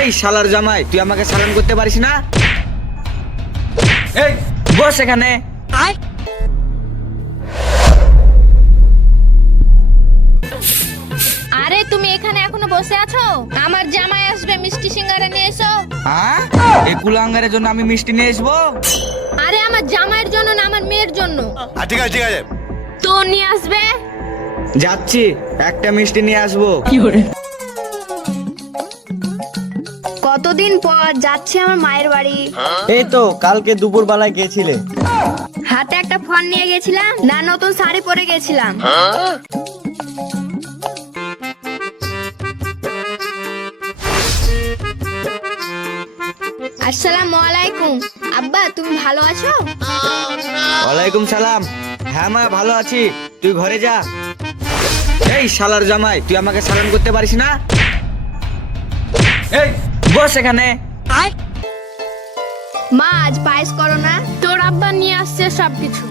এই শালার জামাই তুই আমাকে সালাম করতে পারিস না? এই বস এখানে। আরে তুমি এখানে এখনও বসে আছো? আমার জামাই আসবে মিষ্টি সিঙ্গারা নিয়ে এসো। হ্যাঁ? এই কুলাঙ্গারের জন্য আমি মিষ্টি নিয়ে আসব? আরে আমার জামাইয়ের জন্য না আমার মেয়ের জন্য। ঠিক আছে ঠিক আছে। তো নিয়ে আসবে? যাচ্ছি একটা মিষ্টি নিয়ে আসব। কতদিন পর যাচ্ছি আমার মায়ের বাড়ি? এই তো কালকে দুপুর বেলায় গেছিলে হাতে একটা ফোন নিয়ে গেছিলাম না নতুন শাড়ি পরে গেছিলাম। আসসালামু আলাইকুম। আব্বা তুমি ভালো আছো? ওয়ালাইকুম সালাম। হ্যাঁ মা ভালো আছি। তুই ঘরে যা। এই শালার জামাই তুই আমাকে সালাম করতে পারিস না? এই বস এখানে। মা আজ পায়েস করো না। তোর আব্বা নিয়ে আসছে সবকিছু।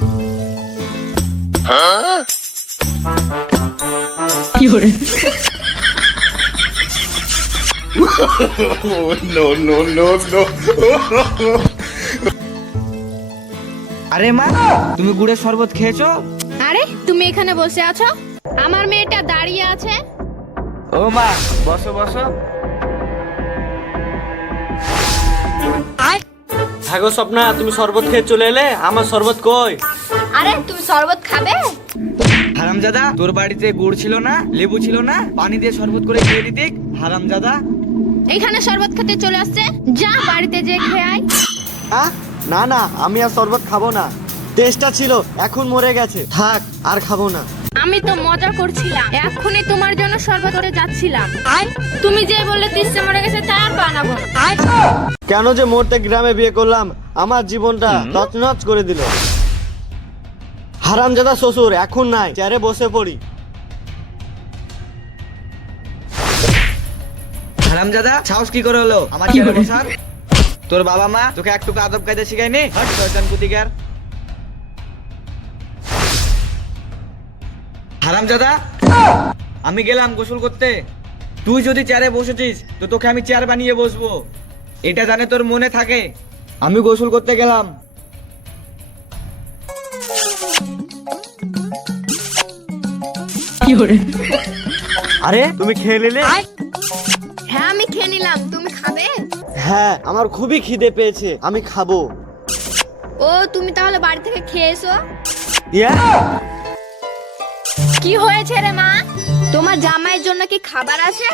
নো নো নো নো আরে মা তুমি গুড়ের শরবত খেয়েছো? আরে তুমি এখানে বসে আছো? আমার মেয়েটা দাঁড়িয়ে আছে। ও মা বসো বসো। থাকো স্বপ্না তুমি শরবত খেয়ে চলে এলে আমার শরবত কই? আরে তুমি শরবত খাবে? হারামজাদা তোর বাড়িতে গুড় ছিল না লেবু ছিল না পানি দিয়ে শরবত করে খেয়ে দিতিক হারামজাদা। এখানে শরবত খেতে চলে আসছে। যা বাড়িতে যে খেয়ে আয়। আহ, না না আমি আর শরবত খাব না। টেস্টটা ছিল এখন মরে গেছে। থাক আর খাব না। আমি তো মজা করছিলাম। এখনই তোমার জন্য শরবত করে যাচ্ছিলাম। তুমি যে বললে তিসে মরে গেছে তার বানাবো। কেন যে মরতে গ্রামে বিয়ে করলাম আমার জীবনটা তছনছ করে দিল। হারামজাদা শ্বশুর এখন নাই চেয়ারে বসে পড়ি। হারামজাদা সাহস কি করে হলো? আমার চেয়ারে বসার। তোর বাবা মা তোকে একটু আদব কায়দা শিখায়নি? হট শয়তান কুতিকার। হারামজাদা আমি গেলাম গোসল করতে। তুই যদি চেয়ারে বসেছিস তো তোকে আমি চেয়ার বানিয়ে বসবো। এটা জানে তোর মনে থাকে। আমি গোসল করতে গেলাম। আরে তুমি খেয়ে নিলে? হ্যাঁ আমি খেয়ে নিলাম। তুমি খাবে? হ্যাঁ আমার খুবই খিদে পেয়েছে। আমি খাব। ও তুমি তাহলে বাড়ি থেকে খেয়ে এসো। কি হয়েছে রে মা? তোমার জামাইয়ের জন্য কি খাবার আছে?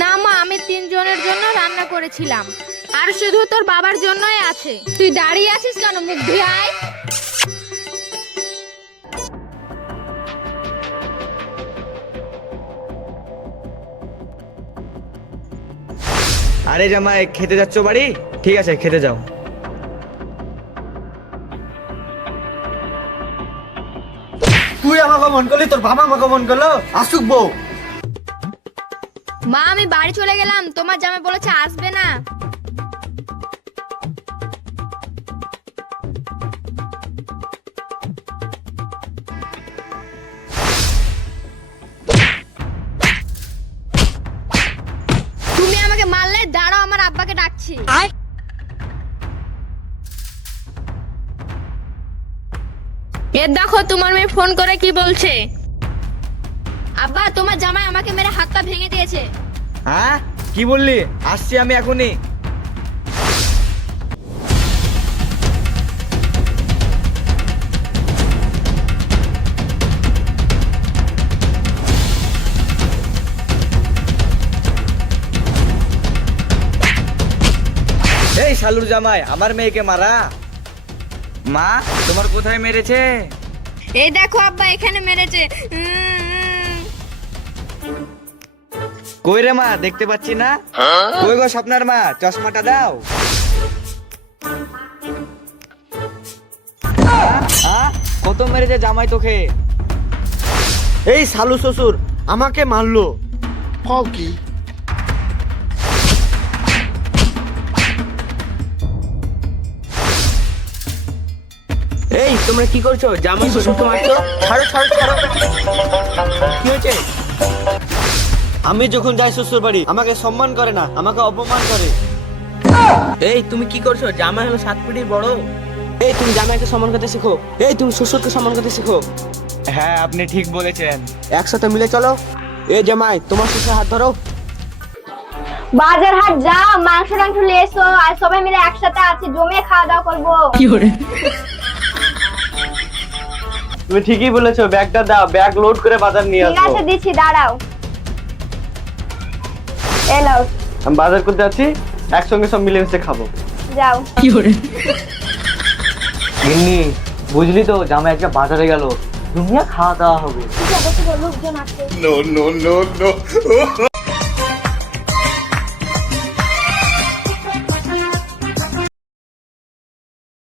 না মা, আমি তিনজনের জন্য রান্না করেছিলাম। আর শুধু তোর বাবার জন্যই আছে। তুই দাঁড়িয়ে আছিস কেন, মুখ ধুয়ে আয়। আরে জামাই, খেতে যাচ্ছ বাড়ি? ঠিক আছে, খেতে যাও। আমাকে মন করলি তোর বাবা আমাকে মন করল। আসুক বউ। মা আমি বাড়ি চলে গেলাম। তোমার জামাই বলেছে আসবে না। তুমি আমাকে মারলে দাঁড়াও আমার আব্বাকে ডাকছি। এ দেখো, তোমার মেয়ে ফোন করে কি বলছে? আব্বা, তোমার জামাই আমাকে মেরে হাতটা ভেঙে দিয়েছে। হ্যাঁ? কি বললি? আসছি আমি এখনই। এই শালুর জামাই, আমার মেয়েকে মারা। মা তোমার কোথায় মেরেছে? এই দেখো আব্বা এখানে মেরেছে। কই রে মা দেখতে পাচ্ছি না? কই গো স্বপ্নার মা চশমাটা দাও? কত মেরেছে জামাই তোকে? এই শালু শ্বশুর আমাকে মারলো। এই তোমরা কি করছ? জামাই শ্বশুরকে মারছো ছাড়ো ছাড়ো ছাড়ো। কি হয়েছে? আমি যখন যাই শ্বশুর বাড়ি আমাকে সম্মান করে না আমাকে অপমান করে। এই তুমি কি করছ? জামাই হলো সাত পিটির বড়। এই তুমি জামাইকে সম্মান করতে শিখো? এই তুমি শ্বশুরকে সম্মান করতে শিখো? হ্যাঁ আপনি ঠিক বলেছেন। একসাথে মিলে চলো। এই জামাই তোমার শ্বশুর হাত ধরো। বাজার হাট যাও মাংস টাংস নিয়ে এসো আর সবাই মিলে একসাথে আছে জমিয়ে খাওয়া দাওয়া করব তুমি ঠিকই বলেছ ব্যাগটা দাও ব্যাগ লোড করে বাজার নিয়ে আসো ঠিক আছে দিচ্ছি দাঁড়াও। এলো আমি বাজার করতে যাচ্ছি একসঙ্গে সব মিলেমিশে খাব। যাও। কি করে? এমনি বুঝলি তো জামাই একটা বাজারে গেল। দুনিয়া খাওয়া দাওয়া হবে। No, no, no, no.